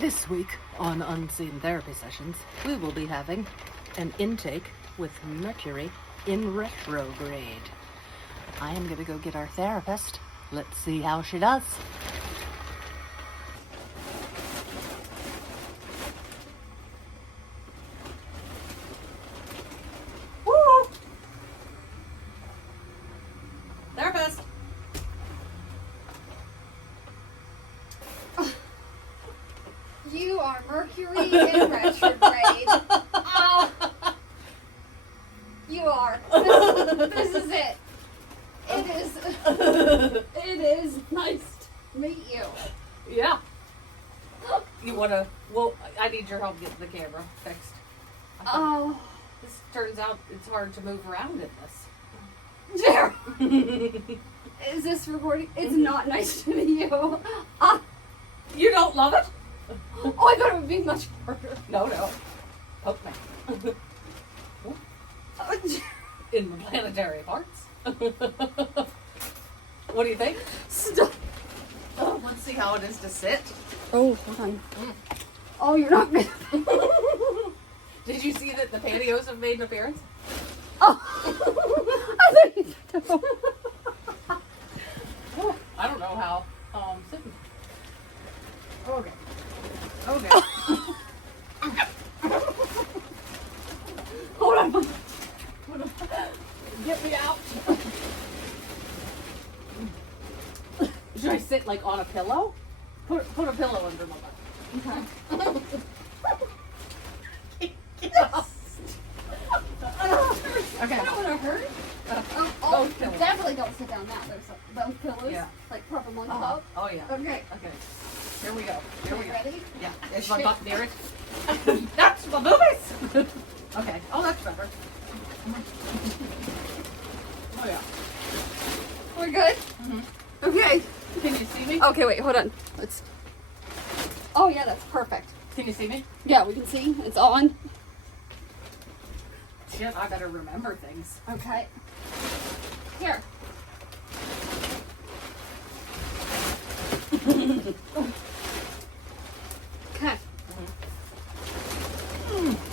This week on Unseen Therapy Sessions, we will be having an intake with Mercury in retrograde. I am going to go get our therapist. Let's see how she does. Woo! Therapist! You are Mercury in retrograde. You are. This is it. It is nice to meet you. Yeah. You want to... Well, I need your help getting the camera fixed. Oh. This turns out it's hard to move around in this. There. Is this recording? It's not nice to meet you. You don't love it? Oh, I thought it would be much harder. No. Poke me. In the planetary parts. What do you think? Stop. Oh, let's see how it is to sit. Oh, hold on. Oh, you're not good. Did you see that the patios have made an appearance? Oh. I thought you I don't know how sitting. Okay. Hold on. Get me out. Should I sit like on a pillow? Put a pillow under my butt. Okay. I don't want to hurt. Both pillows. Definitely don't sit down now. There's both pillows. Yeah. Like proper one Uh-huh. top. Oh yeah. Okay. Here we go. Here we go. Ready? Yeah. Is my butt near it? That's my boobies. Okay. Oh, that's better. Oh yeah. We're good? Mm-hmm. Okay. Can you see me? Okay, wait, hold on. Let's. Oh, yeah, that's perfect. Can you see me? Yeah, we can see. It's on. Shit, I better remember things. Okay. Here. Okay.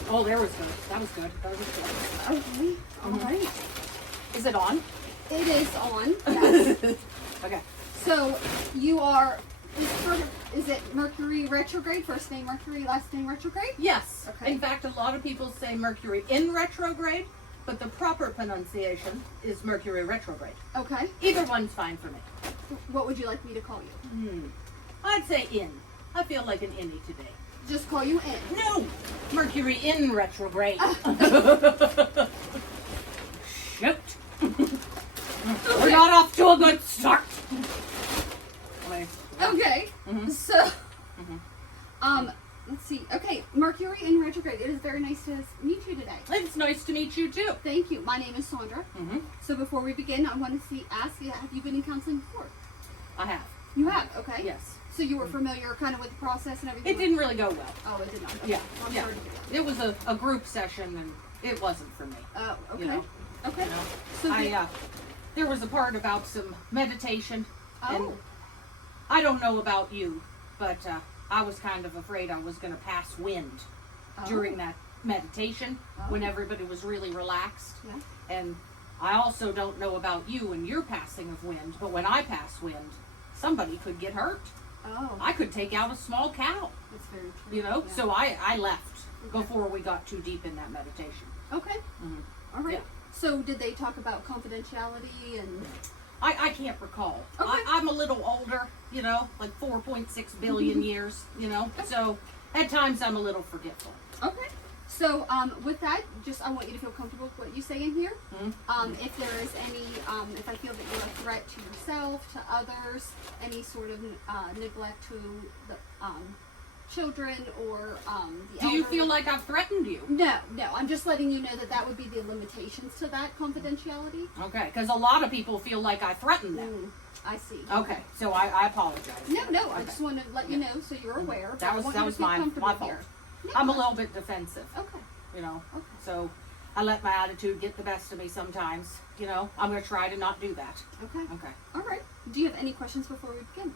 Oh, there was good. That was good. That was good. Okay. All right. Is it on? It is on. Yes. Okay. So you are. Is it Mercury retrograde? First name Mercury, last name retrograde? Yes. Okay. In fact, a lot of people say Mercury in retrograde, but the proper pronunciation is Mercury retrograde. Okay. Either one's fine for me. What would you like me to call you? I'd say in. I feel like an innie today. Just call you in. No! Mercury in retrograde. Shoot. We're not off to a good start. Okay. Mhm. So, let's see. Okay, Mercury in retrograde. It is very nice to meet you today. It's nice to meet you too. Thank you. My name is Sandra. Mm-hmm. So before we begin, I want to ask you, have you been in counseling before? I have. You have. Okay. Yes. So you were familiar, kind of, with the process and everything. It didn't really go well. Oh, it did not. Okay. Yeah. I'm Yeah. sorry to hear that. It was a group session and it wasn't for me. Oh, okay. You know, Okay. You know, So there was a part about some meditation, and Oh. I don't know about you, but I was kind of afraid I was going to pass wind during that meditation when everybody was really relaxed. Yeah. And I also don't know about you and your passing of wind, but when I pass wind, somebody could get hurt. Oh. I could take out a small cow, That's very true. you know? Yeah. So I left Okay. before we got too deep in that meditation. Okay. Mhm. All right. Yeah. So did they talk about confidentiality and? I can't recall. Okay. I'm a little older, you know, like 4.6 billion years, you know, so at times I'm a little forgetful. Okay. So, with that, I want you to feel comfortable with what you say in here. If there is any, if I feel that you're a threat to yourself, to others, any sort of neglect to the children or the Do you elderly. feel like I've threatened you? No. I'm just letting you know that would be the limitations to that confidentiality. Okay, because a lot of people feel like I threatened them. I see. Okay, so I apologize. No. I Okay. just want to let you know so you're aware. but That I was want that you to was feel my comfortable fault. here. No, I'm a little bit defensive, Okay. you know. Okay. So I let my attitude get the best of me sometimes. You know, I'm going to try to not do that. Okay. Okay. All right. Do you have any questions before we begin?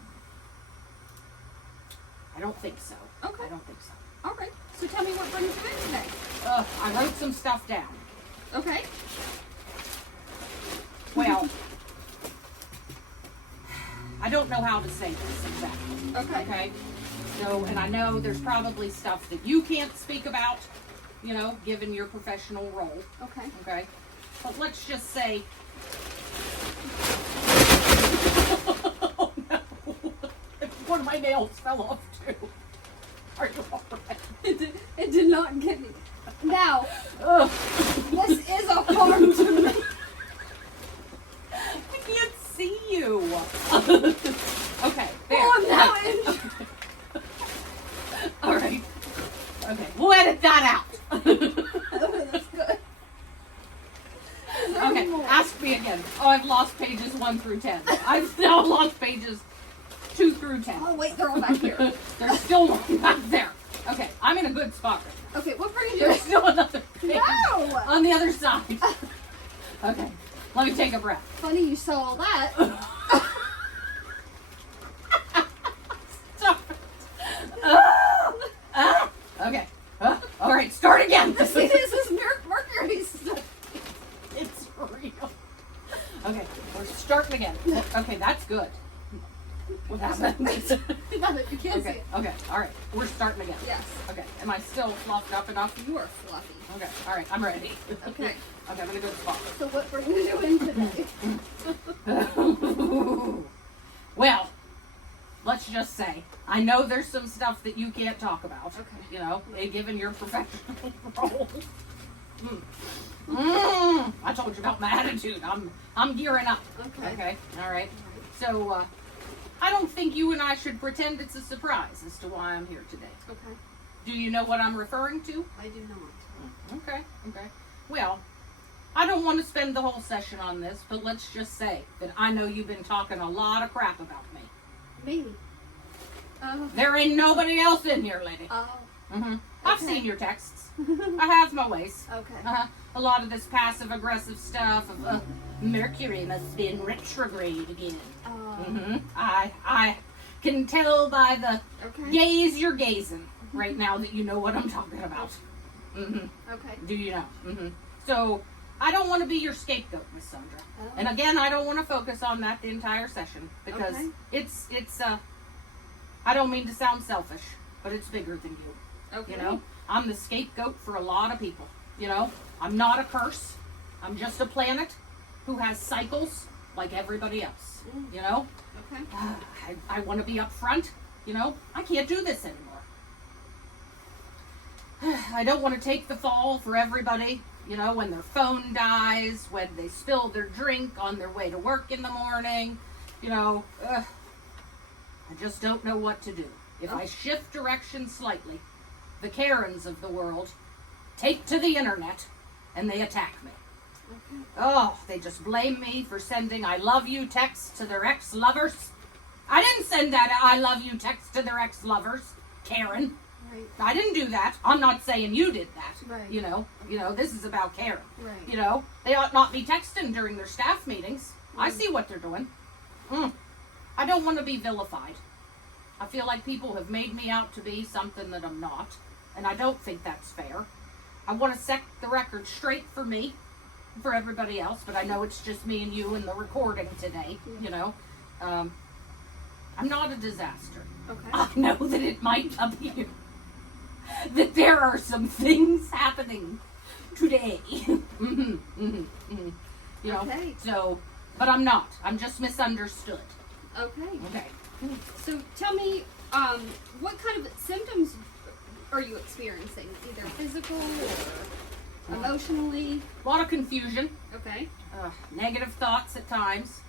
I don't think so. Okay. I don't think so. All right. So tell me what brings you in today. I wrote some stuff down. Okay. Well, I don't know how to say this exactly. Okay. Okay? So, and I know there's probably stuff that you can't speak about, you know, given your professional role. Okay. Okay? But let's just say... Oh, no. One of my nails fell off, too. Are you all right? It did not get me. Now, Ugh. this is a harm to me. I can't see you. Okay, there. Oh, I'm now injured. All right. Okay, we'll edit that out. Okay, that's good. Is there Okay, more? ask me again. Oh, I've lost pages 1 through 10. I've now lost pages 2 through 10. Oh, wait, they're all back here. There's still one back there. Okay, I'm in a good spot right now. Okay, what brings you There's still another page No! on the other side. Okay, let me take a breath. Funny you saw all that. Stop it. Okay. All right, start again. See, this is Mercury stuff. It's real. Okay, we're starting again. Okay, that's good. What happened? Not that you can't see Okay, it. okay, all right. We're starting again. Yes, Okay, am I still fluffed up enough? you are fluffy. Okay, all right, I'm ready. Okay, Okay, I'm in a good spot. so what brings you in today? Well, let's just say, I know there's some stuff that you can't talk about. Okay. You know, given your professional role. I told you about my attitude. I'm gearing up. Okay. Okay. All right. So, I don't think you and I should pretend it's a surprise as to why I'm here today. Okay, Do you know what I'm referring to? I do not. Okay. Okay. Well, I don't want to spend the whole session on this, but let's just say that I know you've been talking a lot of crap about me. Me? Oh. There ain't nobody else in here, lady. Oh. I've Okay. seen your texts. I have my ways. Okay. A lot of this passive-aggressive stuff of Mercury must be in retrograde again. I can tell by the Okay. gaze you're gazing right now that you know what I'm talking about. Okay. Do you know? So I don't want to be your scapegoat, Miss Sandra. Oh. And again, I don't want to focus on that the entire session because Okay. it's I don't mean to sound selfish, but it's bigger than you. Okay. You know, I'm the scapegoat for a lot of people. You know, I'm not a curse. I'm just a planet who has cycles like everybody else. You know, Okay. I want to be upfront. You know, I can't do this anymore. I don't want to take the fall for everybody. You know, when their phone dies, when they spill their drink on their way to work in the morning. You know, I just don't know what to do. If I shift direction slightly, the Karens of the world take to the internet and they attack me. Okay. Oh, they just blame me for sending I love you texts to their ex-lovers. I didn't send that I love you text to their ex-lovers, Karen. Right. I didn't do that. I'm not saying you did that. Right. You know, this is about Karen. Right. You know, they ought not be texting during their staff meetings. I see what they're doing. I don't want to be vilified. I feel like people have made me out to be something that I'm not, and I don't think that's fair. I want to set the record straight for me, for everybody else, but I know it's just me and you in the recording today, you know. I'm not a disaster. Okay. I know that it might appear that there are some things happening today. You know, Okay. so, but I'm not. I'm just misunderstood. Okay. Okay. So tell me, what kind of symptoms are you experiencing? Either physical or emotionally? A lot of confusion, Okay. negative thoughts at times.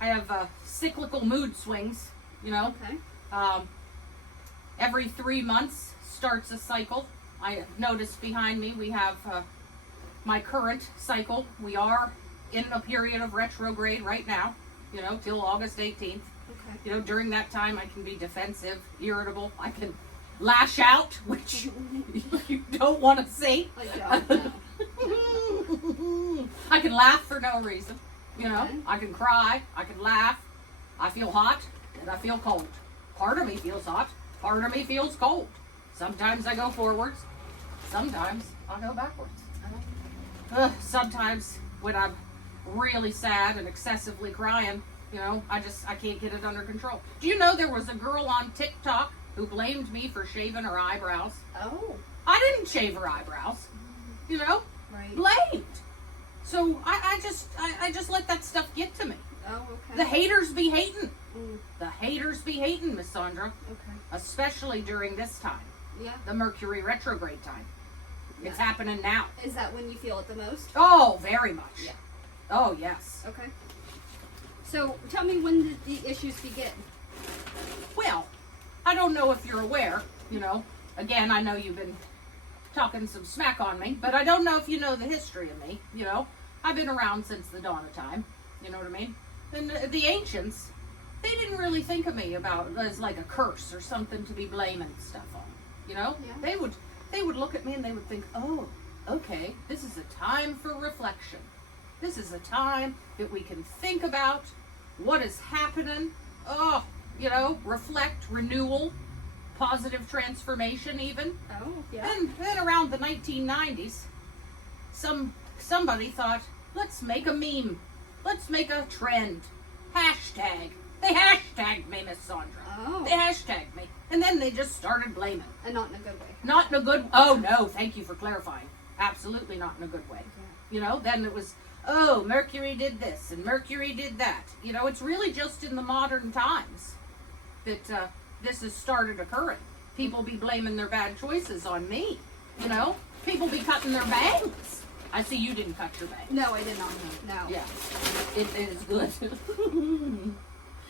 I have cyclical mood swings, you know. Okay. Every 3 months starts a cycle. I noticed behind me we have my current cycle. We are in a period of retrograde right now, you know, till August 18th. Okay. You know, during that time I can be defensive, irritable. I can lash out, which you don't want to see. I don't know. I can laugh for no reason. You know, Okay. I can cry, I can laugh. I feel hot and I feel cold. Part of me feels hot, Part of me feels cold. Sometimes I go forwards. Sometimes I go backwards. Sometimes when I'm really sad and excessively crying, you know, I can't get it under control. Do you know there was a girl on TikTok who blamed me for shaving her eyebrows? Oh. I didn't shave her eyebrows. You know? Right. Blamed. So I just let that stuff get to me. Oh, okay. The haters be hating. Mm. The haters be hating, Miss Sandra. Okay. Especially during this time. Yeah. The Mercury Retrograde time. It's Yeah. happening now. Is that when you feel it the most? Oh, very much. Yeah. Oh, yes. Okay. So tell me, when did the issues begin? Well, I don't know if you're aware, you know. Again, I know you've been talking some smack on me, but I don't know if you know the history of me, you know. I've been around since the dawn of time, you know what I mean? And the ancients, they didn't really think of me as like a curse or something to be blaming stuff on, you know? Yeah. They would look at me and they would think, oh, okay, this is a time for reflection. This is a time that we can think about what is happening. Oh, you know, reflect, renewal, positive transformation even. Oh, yeah. Then around the 1990s, somebody thought, let's make a meme. Let's make a trend. Hashtag. They hashtagged me, Miss Sandra. Oh. They hashtagged me. And then they just started blaming. And not in a good way. Not in a good, oh no, thank you for clarifying. Absolutely not in a good way. Yeah. You know, then it was, oh, Mercury did this and Mercury did that. You know, it's really just in the modern times that this has started occurring. People be blaming their bad choices on me. You know, people be cutting their bangs. I see you didn't cut your bangs. No, I did not. No. Yeah, it is good.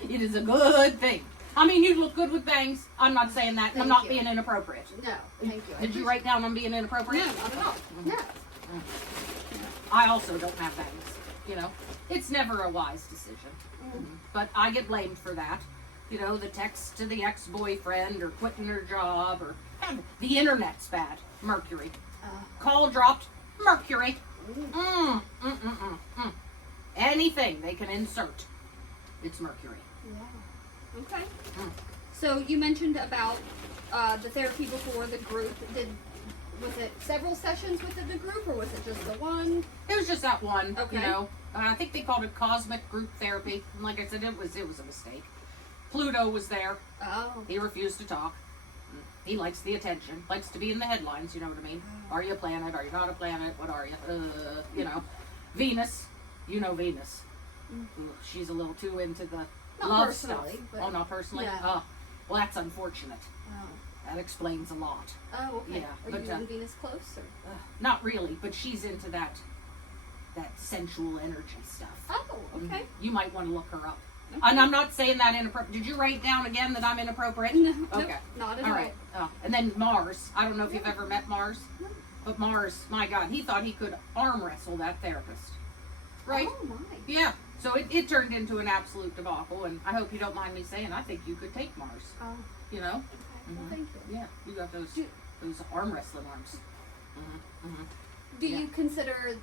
It is a good thing. I mean, you look good with bangs. I'm not saying that. Thank I'm not you. being inappropriate. No, thank you. Did you write down I'm being inappropriate? No, not at all. No. I also don't have bangs. You know, it's never a wise decision. But I get blamed for that. You know, the text to the ex-boyfriend or quitting her job or the internet's bad. Mercury. Call dropped. Mercury. Anything they can insert. It's Mercury. Yeah. Okay. So you mentioned about the therapy before the group. Was it several sessions within the group, or was it just the one? It was just that one. Okay. You know, I think they called it cosmic group therapy. And like I said, it was a mistake. Pluto was there. Oh. He refused to talk. He likes the attention. Likes to be in the headlines. You know what I mean? Are you a planet? Are you not a planet? What are you? You know, Venus. You know Venus. Ooh, she's a little too into the Not love personally, stuff. but- Oh, not personally. Yeah. Oh, well, that's unfortunate. Oh. That explains a lot. Oh, okay. Yeah, Are but, you and Venus close, or? Not really, but she's into that sensual energy stuff. Oh, okay. You might want to look her up. Okay. And I'm not saying that inappropriate. Did you write down again that I'm inappropriate? No, Okay. nope, not at All all. right. Oh. And then Mars. I don't know if you've ever met Mars, but Mars, my God, he thought he could arm wrestle that therapist. Right? Oh my. Yeah. So it turned into an absolute debacle, and I hope you don't mind me saying I think you could take Mars. Oh, You know? okay. Well, thank you. Yeah. You got those arm wrestling arms. Do Yeah. you consider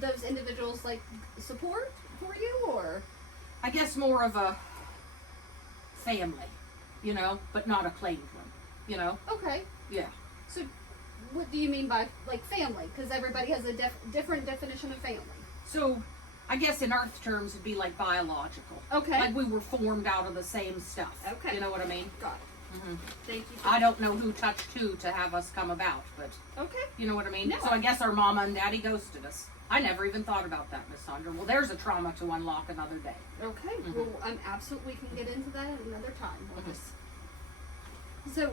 those individuals like support for you, or? I guess more of a family, you know, but not a claimed one, you know? Okay. Yeah. So, what do you mean by like family? Because everybody has a different definition of family. So, I guess in Earth terms, it'd be like biological. Okay. Like we were formed out of the same stuff. Okay. You know what I mean? Got it. Thank you. I don't know who touched who to have us come about, but Okay. you know what I mean? No. So I guess our mama and daddy ghosted us. I never even thought about that, Miss Sandra. Well, there's a trauma to unlock another day. Okay. Well, I'm absolutely. We can get into that at another time. We'll just. So,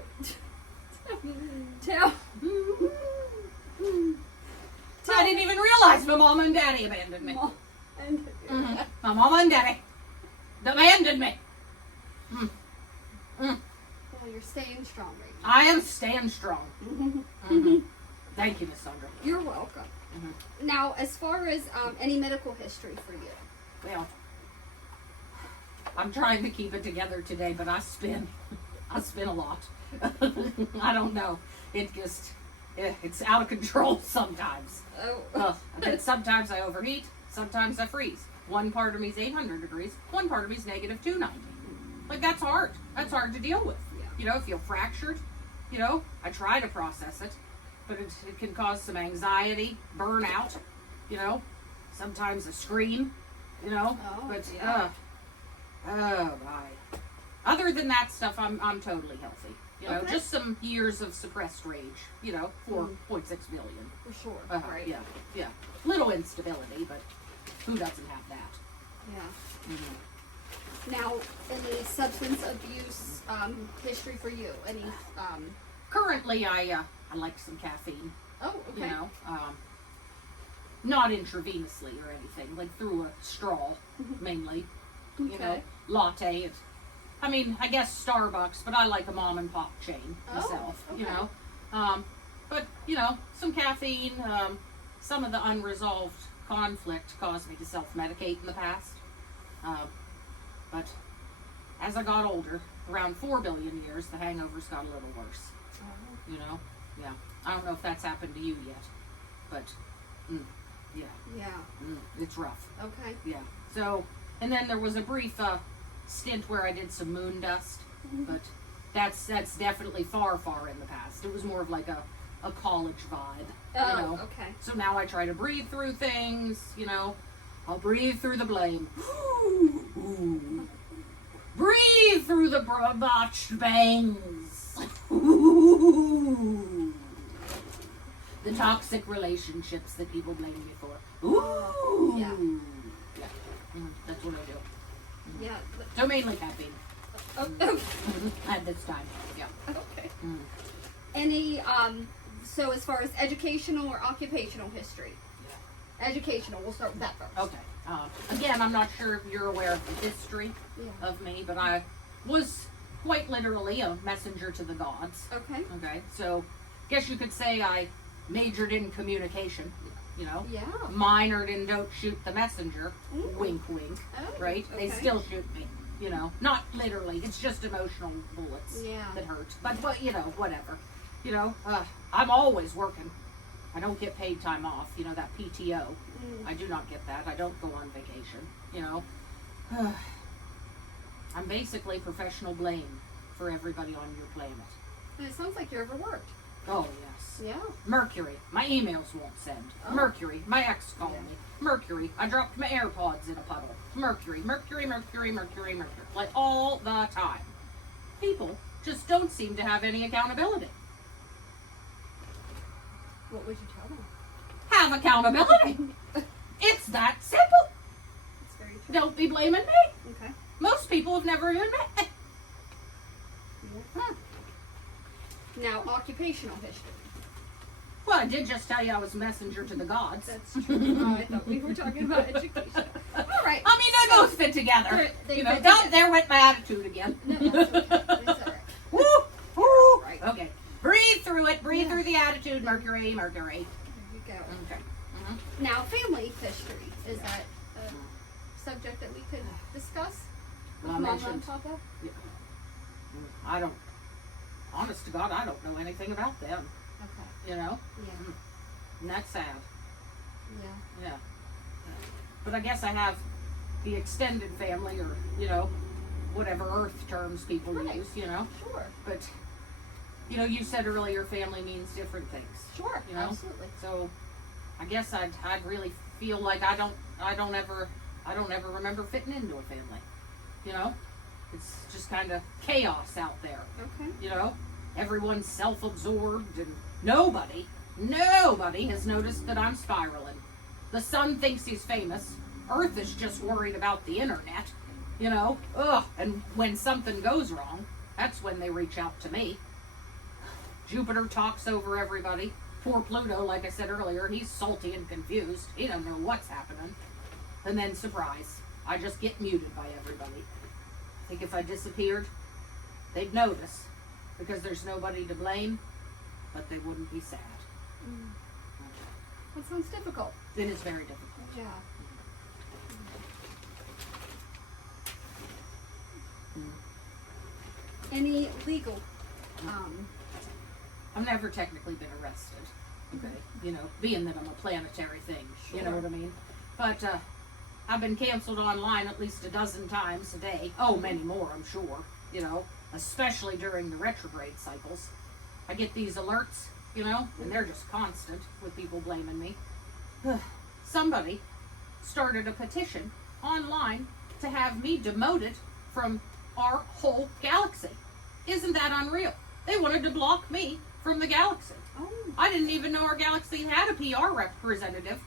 tell. I didn't even realize my mama and daddy abandoned me. Mom and My mama and daddy abandoned me. Well, you're staying strong right I am staying strong. now. Thank you, Miss Sandra. You're welcome. Now, as far as any medical history for you, Well, I'm trying to keep it together today, but I spin a lot. I don't know. It's out of control sometimes. And sometimes I overheat, sometimes I freeze. One part of me's 800 degrees, one part of me's negative 290. Like, that's hard. That's hard to deal with. yeah. feel fractured. I try to process it, but it can cause some anxiety, burnout, sometimes a scream, but, yeah. oh my. Other than that stuff, I'm totally healthy. Okay. Just some years of suppressed rage, 4.6 billion. For sure. Right. Yeah. Little instability, but who doesn't have that? Yeah. Mm-hmm. Now, any substance abuse history for you? Any? Currently, I like some caffeine. Oh, okay. Not intravenously or anything, like through a straw, mainly. Okay. Latte. I guess Starbucks, but I like a mom and pop chain myself. Okay. But some caffeine. Some of the unresolved conflict caused me to self-medicate in the past. But as I got older, around 4 billion years, the hangovers got a little worse. Oh. Yeah. I don't know if that's happened to you yet, but yeah, Yeah. it's rough. Okay. Yeah. So, and then there was a brief stint where I did some moon dust, but that's definitely far in the past. It was more of like a college vibe, Oh, okay. So now I try to breathe through things, I'll breathe through the blame. Breathe through the botched bangs. The toxic relationships that people blame me for. Ooh. Yeah. That's what I do. Yeah. So mainly caffeine. Oh, At this time. Yeah. okay. Mm. Any so as far as educational or occupational history? Educational, we'll start with that first. Okay. Again, I'm not sure if you're aware of the history Yeah. of me, but I was quite literally a messenger to the gods. Okay. Okay. So, guess you could say I majored in communication. Yeah. Minored in don't shoot the messenger. Ooh. Wink, wink. Oh, Right? They okay. still shoot me. Not literally. It's just emotional bullets Yeah. that hurt. But whatever. I'm always working. I don't get paid time off. That PTO. I do not get that. I don't go on vacation. I'm basically professional blame for everybody on your planet. And it sounds like you're overworked. Oh, yes. Yeah. Mercury, my emails won't send. Oh. Mercury, my ex called Yeah. me. Mercury, I dropped my AirPods in a puddle. Mercury. Like all the time. People just don't seem to have any accountability. What would you tell them? Have accountability. It's that simple. It's very true. Don't be blaming me. Okay. Most people have never even met me. Huh. Now, occupational history. Well, I did just tell you I was a messenger to the gods. That's true. Oh, I thought we were talking about education. All right. They both fit together. They fit Don't, together. there went my attitude again. No, that's okay. It's all right. Woo! Woo! Right. Okay. Breathe through it. Breathe Yeah. through the attitude, Mercury. There you go. Okay. Now, family history. Is that a subject that we could discuss? Well, I Mom on mentioned- top of? I don't, honest to God, I don't know anything about them, Okay. Yeah. Yeah. And that's sad. Yeah. But I guess I have the extended family or, whatever earth terms people Right. use, Sure. But, you said earlier family means different things. Sure. You know? Absolutely. So I guess I'd really feel like I don't ever remember fitting into a family. It's just kind of chaos out there. Okay. Everyone's self-absorbed and nobody has noticed that I'm spiraling. The sun thinks he's famous. Earth is just worried about the internet. And when something goes wrong, that's when they reach out to me. Jupiter talks over everybody. Poor Pluto, like I said earlier, he's salty and confused. He don't know what's happening. And then, surprise, I just get muted by everybody. I think if I disappeared, they'd notice. Because there's nobody to blame, but they wouldn't be sad. That sounds difficult. It is very difficult. Yeah. Any legal? I've never technically been arrested. Okay. Being that I'm a planetary thing. You know Sure. what I mean? But I've been canceled online at least a dozen times a day. Oh, many more, I'm sure. especially during the retrograde cycles. I get these alerts, you know, and they're just constant with people blaming me. Somebody started a petition online to have me demoted from our whole galaxy. Isn't that unreal? They wanted to block me from the galaxy. Oh. I didn't even know our galaxy had a PR representative.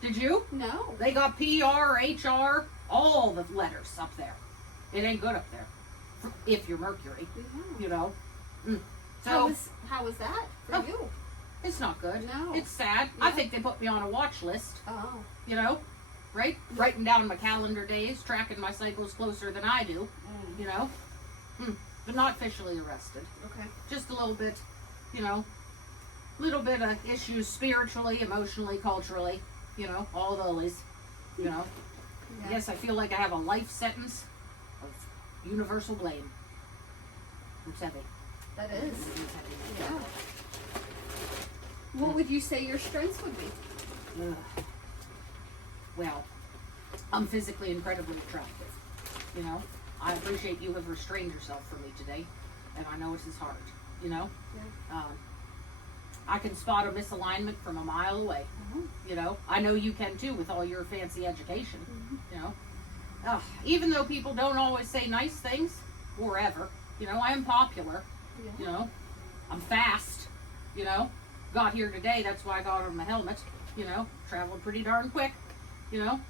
Did you? No. They got PR, HR, all the letters up there. It ain't good up there. If you're Mercury, Yeah. you know. So How was that for you? it's not good. No. It's sad. Yeah. I think they put me on a watch list, Oh. you know, right? Writing down my calendar days, tracking my cycles closer than I do, you know. But not officially arrested. Okay. Just a little bit, you know, little bit of issues spiritually, emotionally, culturally, you know, all those, you know. Yeah. Yes, I feel like I have a life sentence of universal blame. It's heavy. That is. It's heavy. Yeah. What would you say your strengths would be? Ugh. Well, I'm physically incredibly attractive. You know, I appreciate you have restrained yourself for me today, and I know it is hard. You know, Yeah. I can spot a misalignment from a mile away. You know, I know you can too with all your fancy education. You know, even though people don't always say nice things or ever, you know, I am popular. Yeah. You know, I'm fast. You know, got here today. That's why I got on my helmet. You know, traveled pretty darn quick. You know,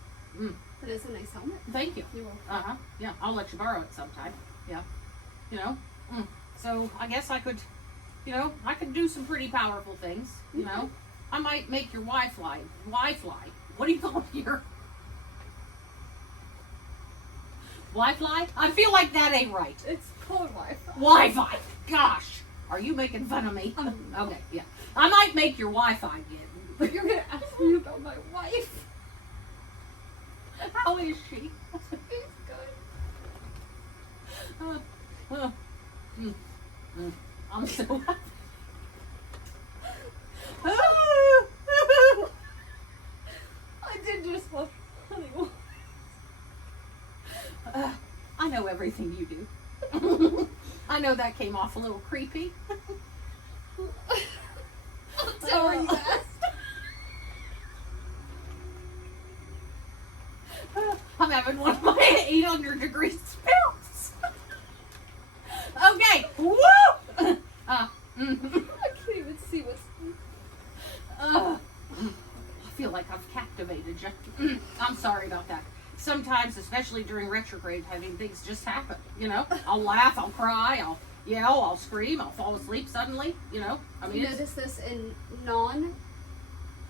That is a nice helmet. thank you. You're welcome. Yeah, I'll let you borrow it sometime. Yeah, you know. So I guess I could, you know, I could do some pretty powerful things. You know, I might make your Wi-Fi. What do you call it here? Wi-Fi? I feel like that ain't right. It's called Wi-Fi. Wi-Fi. Gosh, are you making fun of me? Okay, yeah. I might make your Wi-Fi again. But you're gonna ask me about my wife. How is she? She's good. I'm so happy. I did just love honey. I know everything you do. I know that came off a little creepy. Sorry, you asked. I'm having one of my 800 degree spills. Okay. Woo! I can't even see what's. I feel like I've captivated you. I'm sorry about that. Sometimes, especially during retrograde, having things just happen. You know, I'll laugh, I'll cry, I'll yell, I'll scream, I'll fall asleep suddenly. You know, I mean, You notice this in non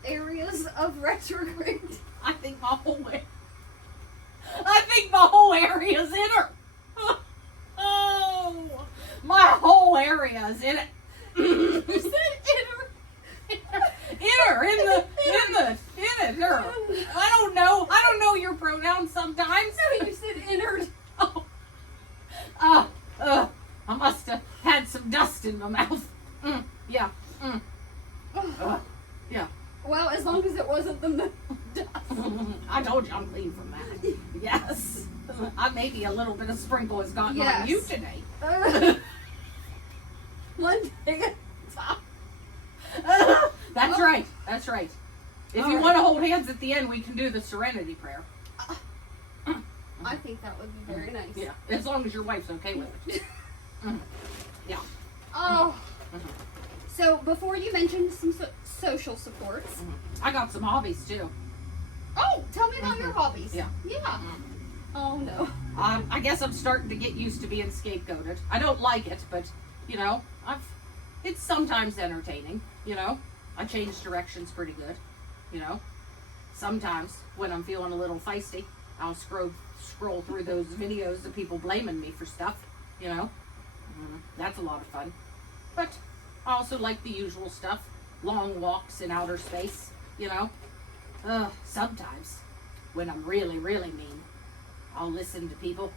areas of retrograde. I think my whole area's in her. Oh, my whole area is in it. You said inner. In it, her. I don't know your pronouns sometimes. No, you said inner. I must have had some dust in my mouth. Yeah. Yeah. Well, as long as it wasn't the dust. I told you I'm clean from that. Yes. Maybe a little bit of sprinkle has gotten on you today. One day at a time. That's right. That's right. If you want to hold hands at the end, we can do the serenity prayer. I think that would be very nice. Yeah. As long as your wife's okay with it. Yeah. Oh. So before you mentioned some social supports. I got some hobbies too. Oh, tell me about your hobbies. Yeah. Yeah. Oh no. I guess I'm starting to get used to being scapegoated. I don't like it, but you know, it's sometimes entertaining. You know, I change directions pretty good. You know, sometimes when I'm feeling a little feisty, I'll scroll through those videos of people blaming me for stuff. You know, that's a lot of fun. But I also like the usual stuff, long walks in outer space. You know, sometimes when I'm really, really mean, I'll listen to people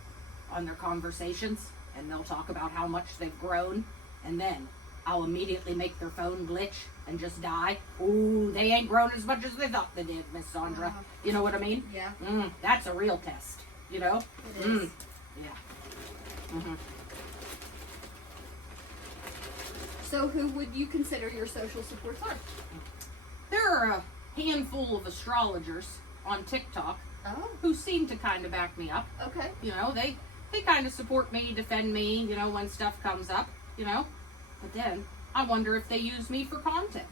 on their conversations, and they'll talk about how much they've grown, and then I'll immediately make their phone glitch and just die. Ooh, they ain't grown as much as they thought they did, Miss Sandra. You know what I mean? Yeah. That's a real test, you know? It is. Yeah. So who would you consider your social supports are? There are a handful of astrologers on TikTok Oh, who seem to kind of back me up. okay. You know, they kind of support me, defend me, you know, when stuff comes up, you know. But then I wonder if they use me for content,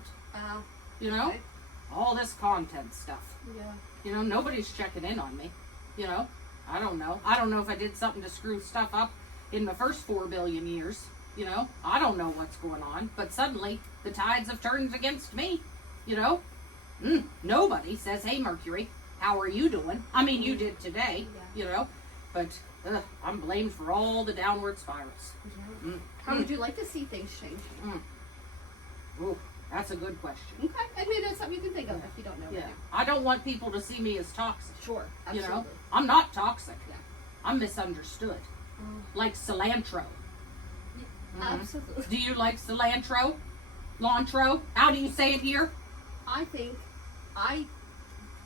you know. Okay. All this content stuff. Yeah. You know, nobody's checking in on me, you know. I don't know. I don't know if I did something to screw stuff up in the first 4 billion years, you know. I don't know what's going on, but suddenly the tides have turned against me, you know. Nobody says, hey, Mercury, how are you doing? I mean, you did today, you know, but I'm blamed for all the downward spirals. Yeah. How would you like to see things change? Ooh, that's a good question. Okay. I mean, it's something you can think of if you don't know. Yeah, Right I don't want people to see me as toxic. now. Sure. You Absolutely. know, I'm not toxic. Yeah. I'm misunderstood. Oh. Like cilantro. Absolutely. Do you like cilantro? Lantro? How do you say it here? I think I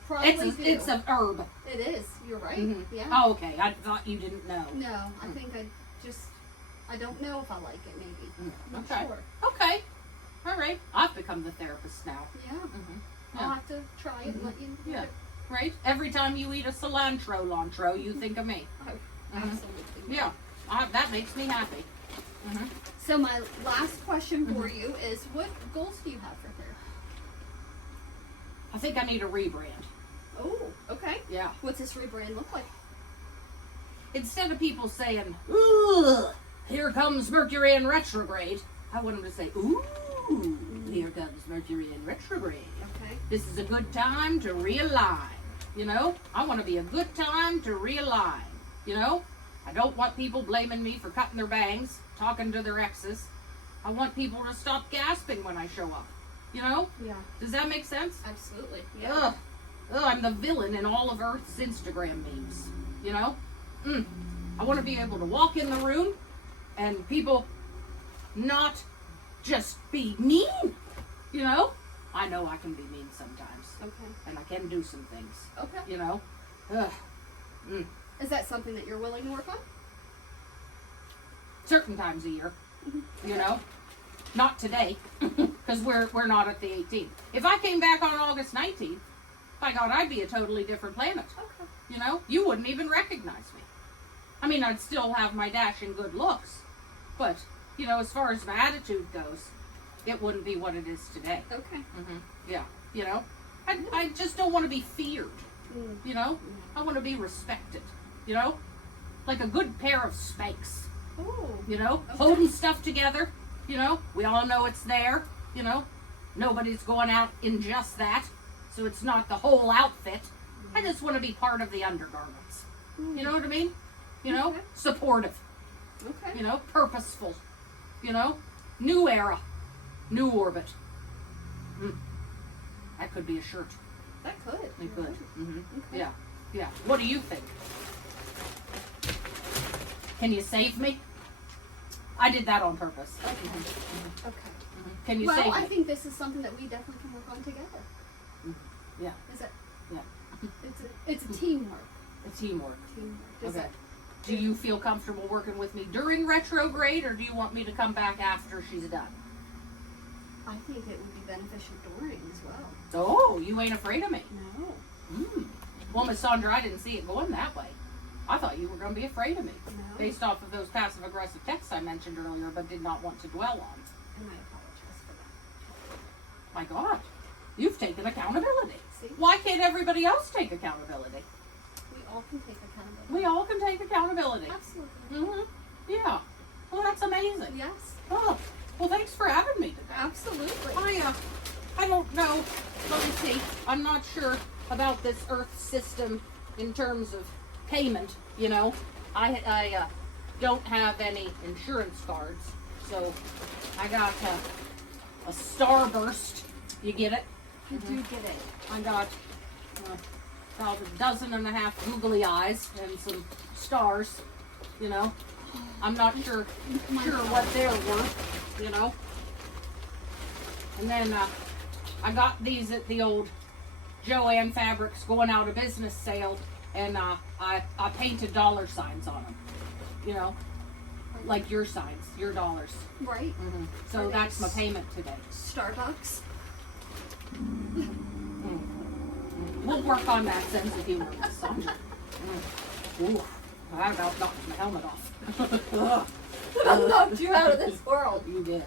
probably do. It's an herb. It is. You're right. Mhm. Yeah. Oh, okay. I thought you didn't know. No, I think I don't know if I like it. Maybe. I'm not Okay. sure. Okay. All right. I've become the therapist now. Yeah. Yeah. I'll have to try it and let you know. Yeah. Right? Every time you eat a cilantro lantro, you think of me. Oh, absolutely. Yeah. That makes me happy. So my last question for you is, what goals do you have for her? I think I need a rebrand. Oh, okay. Yeah. What's this rebrand look like? Instead of people saying, ooh, here comes Mercury in retrograde, I want them to say, ooh, here comes Mercury in retrograde. Okay. This is a good time to realign. You know, I want to be a good time to realign. You know, I don't want people blaming me for cutting their bangs, talking to their exes. I want people to stop gasping when I show up. You know? Yeah. Does that make sense? Absolutely. Ugh. Ugh, I'm the villain in all of Earth's Instagram memes. You know? I want to be able to walk in the room and people not just be mean. You know? I know I can be mean sometimes. Okay. And I can do some things. Okay. You know? Ugh. Is that something that you're willing to work on? Certain times a year. You know? Not today. Because we're not at the 18th. If I came back on August 19th, by God, I'd be a totally different planet. Okay. You know? You wouldn't even recognize me. I mean, I'd still have my dashing good looks. But, you know, as far as my attitude goes, it wouldn't be what it is today. Okay. Yeah. You know? I just don't want to be feared. You know? I want to be respected. You know? Like a good pair of Spanx. Oh. You know? Okay. Holding stuff together. You know? We all know it's there. You know? Nobody's going out in just that. So it's not the whole outfit. I just want to be part of the undergarments. You know what I mean? You know? Okay. Supportive. Okay. You know? Purposeful. You know? New era. New orbit. That could be a shirt. That could. It could. Okay. Yeah. Yeah. What do you think? Can you save me? I did that on purpose. Okay. Okay. Can you Well, save me? I think this is something that we definitely can work on together. Yeah. Is it? Yeah. It's a teamwork. It's teamwork. Does Okay. it? Do you feel comfortable working with me during retrograde, or do you want me to come back after she's done? I think it would be beneficial during as well. Oh, you ain't afraid of me. No. Well, Miss Sandra, I didn't see it going that way. I thought you were going to be afraid of me, No. based off of those passive-aggressive texts I mentioned earlier, but did not want to dwell on. And I apologize for that. My God, you've taken accountability. See? Why can't everybody else take accountability? We all can take accountability. We all can take accountability. Absolutely. Yeah. Well, that's amazing. Yes. Oh, well, thanks for having me today. Absolutely. I don't know. Let me see. I'm not sure about this Earth system in terms of payment. You know, I don't have any insurance cards, so I got a starburst. You get it? You do get it. I got about a dozen and a half googly eyes and some stars. You know, I'm not sure what they're worth. You know, and then I got these at the old Joann Fabrics going out of business sale, and I painted dollar signs on them. You know, like your signs, your dollars. Right? So that's my payment today. Starbucks. We'll work on that sense of humor, Miss Sandra. Ooh, I about knocked my helmet off. I knocked you out of this world. You did.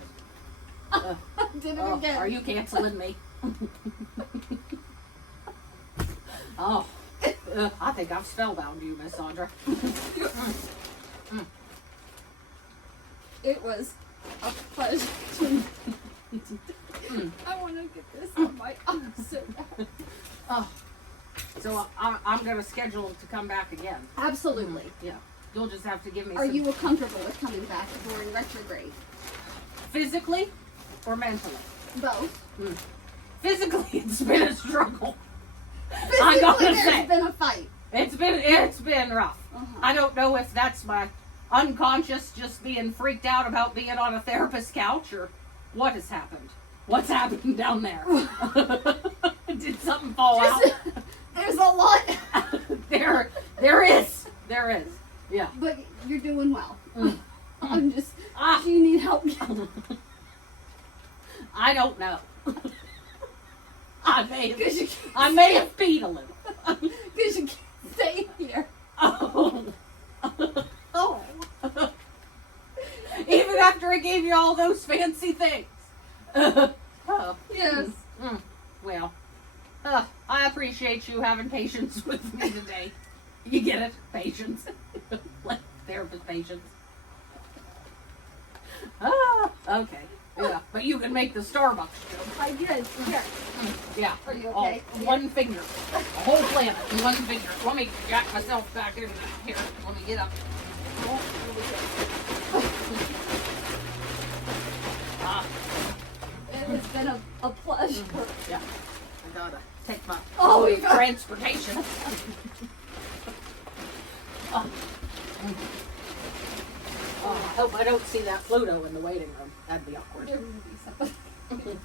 Did it again. Are you canceling me? Oh, I think I've spellbound you, Miss Sandra. It was a pleasure to I want to get this on my arm so bad. Oh, so I'm going to schedule to come back again. Absolutely. Yeah. You'll just have to give me Are some... you comfortable with coming back during retrograde? Physically or mentally? Both. Physically, it's been a struggle. Physically, gotta say. there's been a fight. It's been rough. Uh-huh. I don't know if that's my unconscious just being freaked out about being on a therapist's couch or what has happened. What's happening down there? Did something fall out? There's a lot. There is. Yeah. But you're doing well. I'm just. Ah. Do you need help? I don't know. I may Because you, have peed a little. because you can't stay here. Oh. Oh. Even after I gave you all those fancy things. Oh. Yes. Well, I appreciate you having patience with me today. You get it? Patience. Like therapist patience. Okay. Yeah, but you can make the Starbucks joke. I did. Here. Yeah. Are you All- okay? one finger. A whole planet in one finger. Let me jack myself back in here. Let me get up. It has been a pleasure. Yeah. I gotta take my Oh, you got- transportation. Oh. Oh, I hope I don't see that Pluto in the waiting room. That'd be awkward. There will be something.